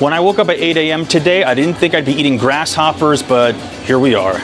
When I woke up at 8 a.m. today, I didn't think I'd be eating grasshoppers, but here we are.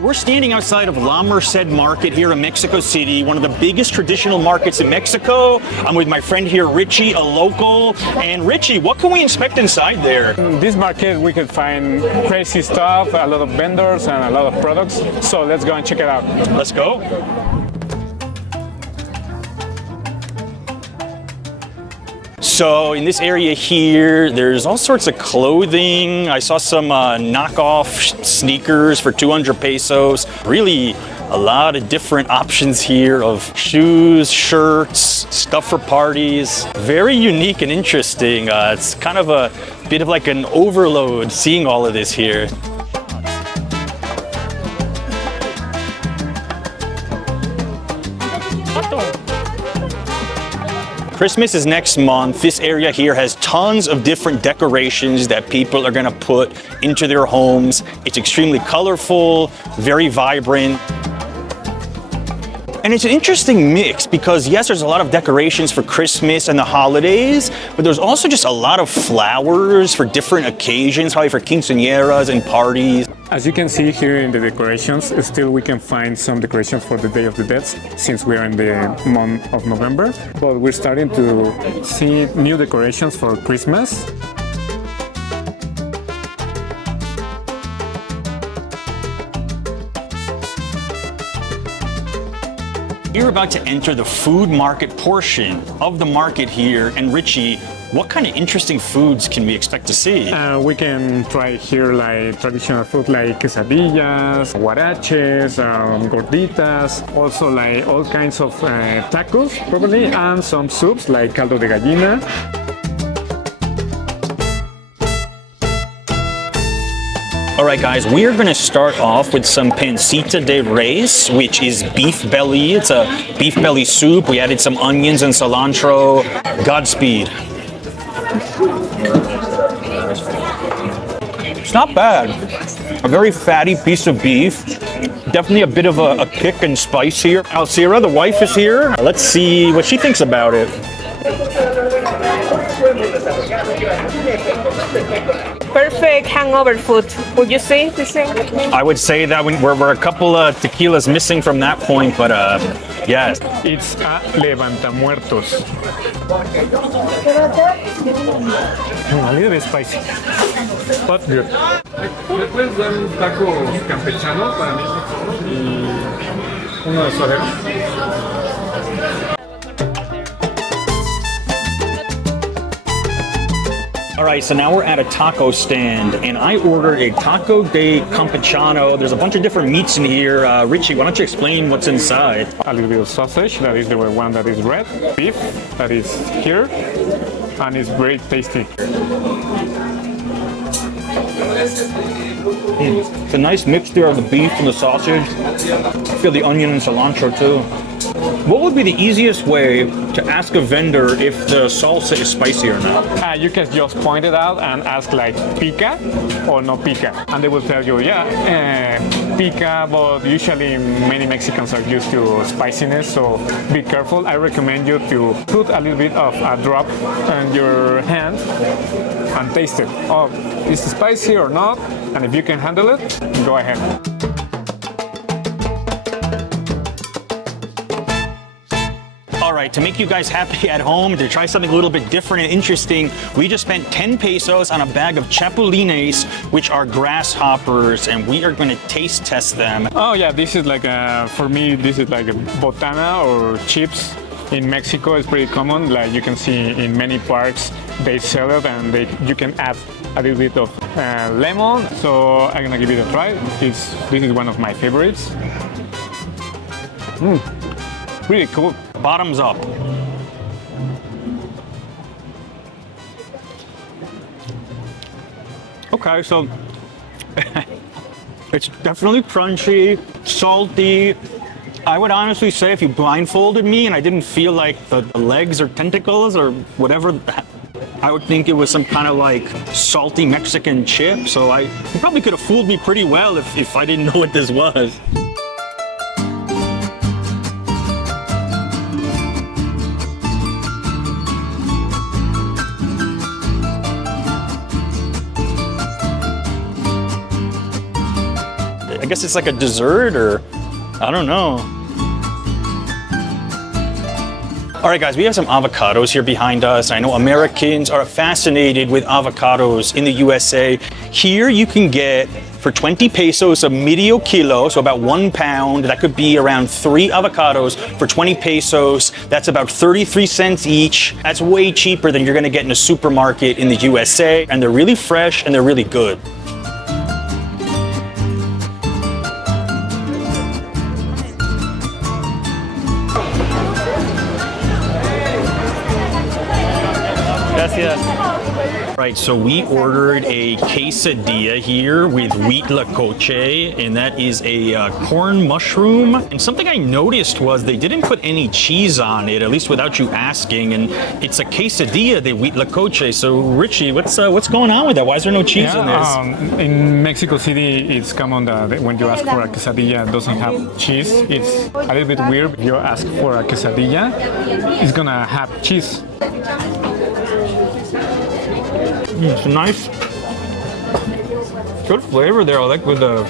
We're standing outside of La Merced Market here in Mexico City, one of the biggest traditional markets in Mexico. I'm with my friend here, Richie, a local. And Richie, what can we inspect inside there? In this market, we could find crazy stuff, a lot of vendors and a lot of products. So let's go and check it out. Let's go. So in this area here, there's all sorts of clothing. I saw some knockoff sneakers for 200 pesos. Really a lot of different options here of shoes, shirts, stuff for parties. Very unique and interesting. It's kind of a bit of like an overload seeing all of this here. Christmas is next month. This area here has tons of different decorations that people are gonna put into their homes. It's extremely colorful, very vibrant. And it's an interesting mix because yes, there's a lot of decorations for Christmas and the holidays, but there's also just a lot of flowers for different occasions, probably for quinceañeras and parties. As you can see here in the decorations, still we can find some decorations for the Day of the Dead since we are in the month of November. But we're starting to see new decorations for Christmas. You're about to enter the food market portion of the market here. And Richie, what kind of interesting foods can we expect to see? We can try here like traditional food like quesadillas, huaraches, gorditas, also like all kinds of tacos probably, and some soups like caldo de gallina. All right, guys, we are gonna start off with some pancita de res, which is beef belly. It's a beef belly soup. We added some onions and cilantro. Godspeed. It's not bad. A very fatty piece of beef. Definitely a bit of a kick and spice here. Alcira, the wife, is here. Let's see what she thinks about it. Perfect hangover food. Would you say the same? I would say that we're a couple of tequilas missing from that point, but yes. It's a levantamuertos. A little bit spicy, but good. ¿Puedes dar un taco campechano para mí y uno de suadero? All right, so now we're at a taco stand, and I ordered a taco de campechano. There's a bunch of different meats in here. Richie, why don't you explain what's inside? A little bit of sausage, that is the one that is red. Beef, that is here, and it's very tasty. It's a nice mixture of the beef and the sausage. I feel the onion and cilantro too. What would be the easiest way to ask a vendor if the salsa is spicy or not? You can just point it out and ask like pica or no pica, and they will tell you, yeah, pica, but usually many Mexicans are used to spiciness, so be careful. I recommend you to put a little bit of a drop on your hand and taste it. Oh, is it spicy or not? And if you can handle it, go ahead. All right, to make you guys happy at home, to try something a little bit different and interesting, we just spent 10 pesos on a bag of chapulines, which are grasshoppers, and we are going to taste test them. Oh yeah, this is like for me, this is like a botana or chips. In Mexico, it's pretty common. Like you can see in many parks, they sell it, and you can add a little bit of lemon. So I'm gonna give it a try. This is one of my favorites. Really cool. Bottoms up. Okay, so it's definitely crunchy, salty. I would honestly say if you blindfolded me and I didn't feel like the legs or tentacles or whatever I would think it was some kind of like salty Mexican chip. So you probably could have fooled me pretty well if I didn't know what this was. I guess it's like a dessert, or I don't know. All right, guys, we have some avocados here behind us. I know Americans are fascinated with avocados in the USA. Here you can get, for 20 pesos, a medio kilo, so about 1 pound. That could be around 3 avocados for 20 pesos. That's about 33 cents each. That's way cheaper than you're gonna get in a supermarket in the USA. And they're really fresh and they're really good. Right, so we ordered a quesadilla here with wheat lacoche, and that is a corn mushroom. And something I noticed was they didn't put any cheese on it, at least without you asking. And it's a quesadilla de wheat lacoche. So Richie, what's going on with that? Why is there no cheese in this? In Mexico City, it's common that when you ask for a quesadilla, it doesn't have cheese. It's a little bit weird. If you ask for a quesadilla, it's gonna have cheese. It's a nice, good flavor there. I like with the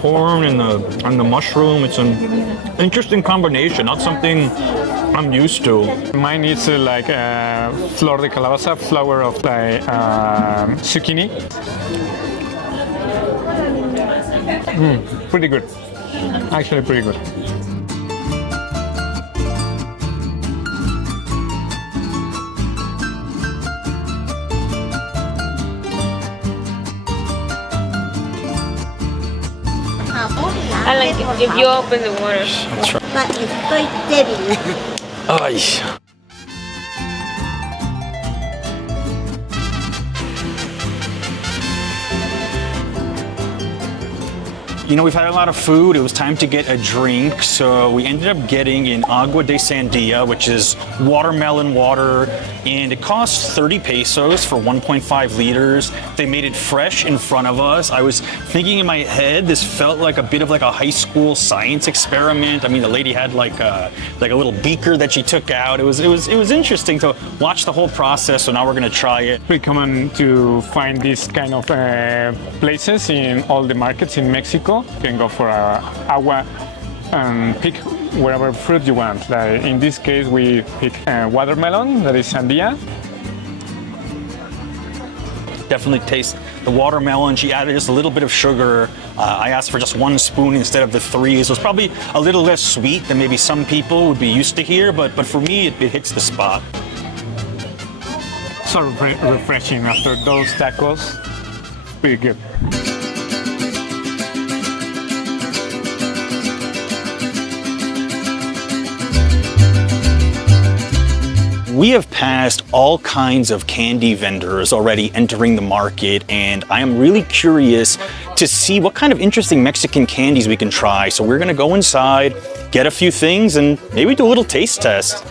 corn and the mushroom. It's an interesting combination, not something I'm used to. Mine is like flor de calabaza, flower of like zucchini. Pretty good. Actually, pretty good. I like it if you open the water. But estoy débil. Ay. You know, we've had a lot of food. It was time to get a drink. So we ended up getting an agua de sandia, which is watermelon water. And it costs 30 pesos for 1.5 liters. They made it fresh in front of us. I was thinking in my head, this felt like a bit of like a high school science experiment. I mean, the lady had like a little beaker that she took out. It was interesting to watch the whole process. So now we're gonna try it. Pretty common to find these kind of places in all the markets in Mexico. You can go for agua and pick whatever fruit you want. Like in this case, we pick watermelon, that is sandia. Definitely taste the watermelon. She added just a little bit of sugar. I asked for just 1 spoon instead of the 3. So it's probably a little less sweet than maybe some people would be used to here, but for me, it hits the spot. So refreshing after those tacos. Pretty good. We have passed all kinds of candy vendors already entering the market, and I am really curious to see what kind of interesting Mexican candies we can try. So we're gonna go inside, get a few things, and maybe do a little taste test.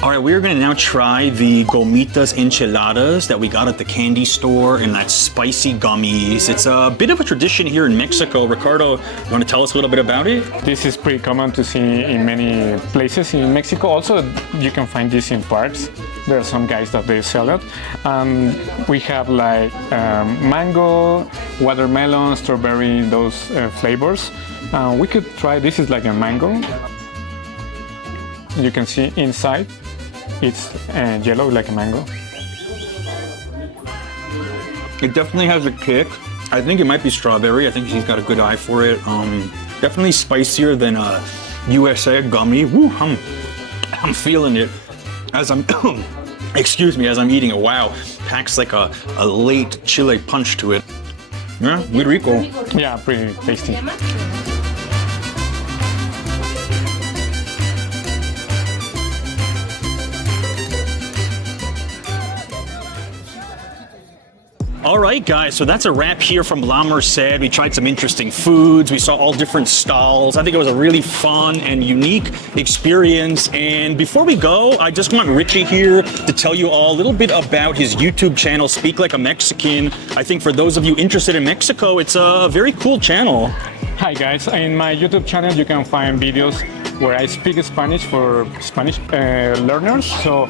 All right, we're gonna now try the gomitas enchiladas that we got at the candy store, and that spicy gummies. It's a bit of a tradition here in Mexico. Ricardo, you wanna tell us a little bit about it? This is pretty common to see in many places in Mexico. Also, you can find this in parks. There are some guys that they sell it. We have like mango, watermelon, strawberry, those flavors. We could try, this is like a mango. You can see inside. It's yellow like a mango. It definitely has a kick. I think it might be strawberry. I think he's got a good eye for it. Definitely spicier than a USA gummy. Woo, I'm feeling it as I'm, excuse me, as I'm eating it. Wow, packs like a late chile punch to it. Yeah, muy rico. Yeah, pretty tasty. All right, guys, so that's a wrap here from La Merced. We tried some interesting foods. We saw all different stalls. I think it was a really fun and unique experience. And before we go, I just want Richie here to tell you all a little bit about his YouTube channel, Speak Like a Mexican. I think for those of you interested in Mexico, it's a very cool channel. Hi guys, in my YouTube channel you can find videos where I speak Spanish for Spanish learners, so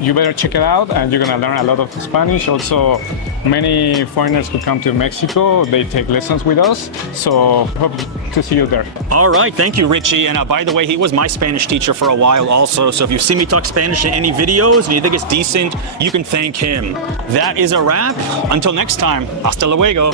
you better check it out and you're gonna learn a lot of Spanish. Also, many foreigners who come to Mexico, they take lessons with us, so hope to see you there. All right, thank you, Richie. And by the way, he was my Spanish teacher for a while also, so if you see me talk Spanish in any videos and you think it's decent, you can thank him. That is a wrap. Until next time, hasta luego.